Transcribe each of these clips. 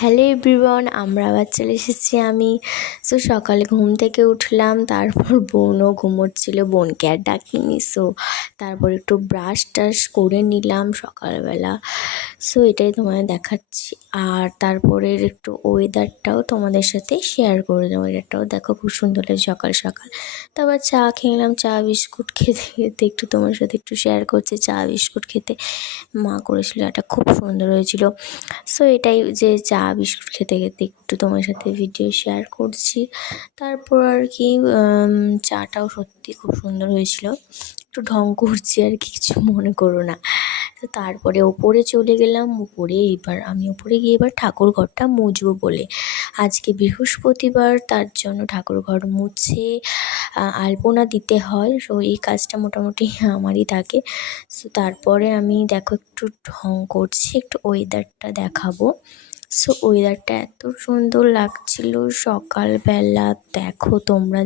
Hello everyone, আমরা আবার চলে এসেছি। সো সকালে ঘুম থেকে উঠলাম, তারপর বোনও ঘুমোচ্ছিল, বোনকে আর ডাকিনি। সো তারপর একটু ব্রাশ টাশ করে নিলাম সকালবেলা। সো এটাই তোমাদের দেখাচ্ছি। আর তারপরের একটু ওয়েদারটাও তোমাদের সাথে শেয়ার করে দেবো। ওয়েদারটাও দেখো খুব সুন্দর লাগে সকাল সকাল। তারপর চা খেলাম, চা বিস্কুট খেতে খেতে একটু তোমার সাথে একটু শেয়ার করছি। চা বিস্কুট খেতে মা করেছিল, এটা খুব সুন্দর হয়েছিল। সো এটাই যে চা বিস্কুট খেতে খেতে একটু তোমার সাথে ভিডিও শেয়ার করছি। তারপর আর কি চাটাও সত্যি খুব সুন্দর হয়েছিল। একটু ঢং করছি আর কিছু মনে করো না। তো তারপরে ওপরে চলে গেলাম। আমি ওপরে গিয়ে এবার ঠাকুর ঘরটা মুছবো বলে। আজকে বৃহস্পতিবার, তার জন্য ঠাকুর ঘর মুছে আলপনা দিতে হয়। সো এই কাজটা মোটামুটি আমারই থাকে। সো তারপরে আমি দেখো একটু ঢং করছি, একটু ওয়েদারটা দেখাবো। সো ওয়েদারটা এত সুন্দর লাগছিল সকালবেলা, দেখো তোমরা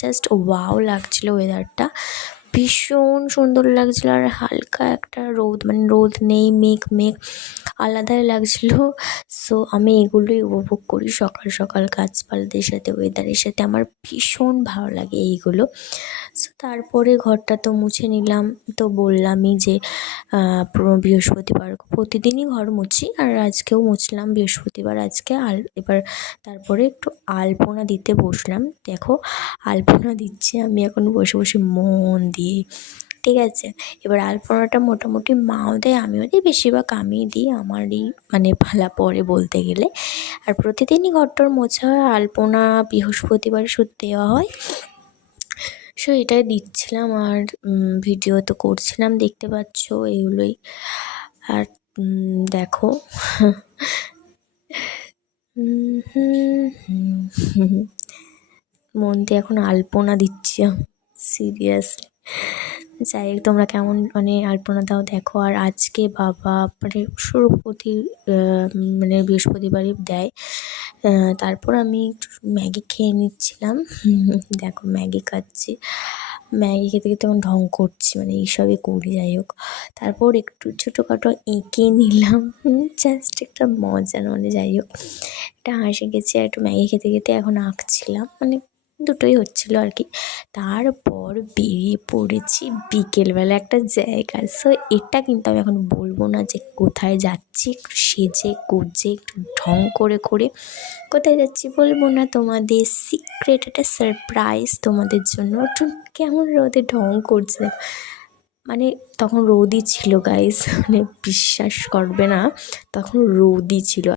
জাস্ট ওয়াও লাগছিল ওয়েদারটা, ভীষণ সুন্দর লাগছিল। আর হালকা একটা রোদ, মানে রোদ নেই, মেঘ আলাদাই লাগছিল। সো আমি এগুলোই উপভোগ করি সকাল সকাল, গাছপালাদের সাথে, ওয়েদারের সাথে আমার ভীষণ ভালো লাগে এইগুলো। সো তারপরে ঘরটা তো মুছে নিলাম। তো বললামই যে বৃহস্পতিবার প্রতিদিনই ঘর মুছি, আর আজকেও মুছলাম বৃহস্পতিবার আজকে। এবার তারপরে একটু আলপনা দিতে বসলাম। দেখো আলপনা দিচ্ছি আমি এখন বসে বসে মন দিয়ে, ঠিক আছে। এবার আলপনাটা মোটামুটি মাও দেয়, আমিও দিই, বেশিরভাগ আমিই দিই, আমারই মানে পালা পরে বলতে গেলে। আর প্রতিদিনই ঘরটার মোছা হয়, আলপনা বৃহস্পতিবারে শুধু দেওয়া হয়। সো এটাই দিচ্ছিলাম, আর ভিডিও তো করছিলাম, দেখতে পাচ্ছ এগুলোই। আর দেখো মন দিয়ে এখন আলপনা দিচ্ছি সিরিয়াসলি। যাই হোক, তোমরা কেমন মানে আলপনা দাও দেখো। আর আজকে বাবা মানে মানে বৃহস্পতিবারই দেয়। তারপর আমি একটু ম্যাগি খেয়ে নিচ্ছিলাম। দেখো ম্যাগি খাচ্ছি, ম্যাগি খেতে খেতে আমার ঢং করছি, মানে এইসবই করি। যাই হোক, তারপর একটু ছোটোখাটো এঁকে নিলাম, জাস্ট একটা মজা, মানে যাই হোক একটা হাসি গেছি। আর একটু ম্যাগি খেতে খেতে এখন আঁকছিলাম, মানে দুটোই হচ্ছিলো আর কি। তারপর বেরিয়ে পড়েছি বিকেলবেলা একটা জায়গা। সো এটা কিন্তু আমি এখন বলবো না যে কোথায় যাচ্ছি, একটু সেজে গুজে একটু ঢং করে কোথায় যাচ্ছি বলবো না, তোমাদের সিক্রেট একটা সারপ্রাইজ তোমাদের জন্য। একটু কেমন রোদে ঢং করছে, মানে তখন রোদই ছিল গাইস, মানে বিশ্বাস করবে না, তখন রোদই ছিল।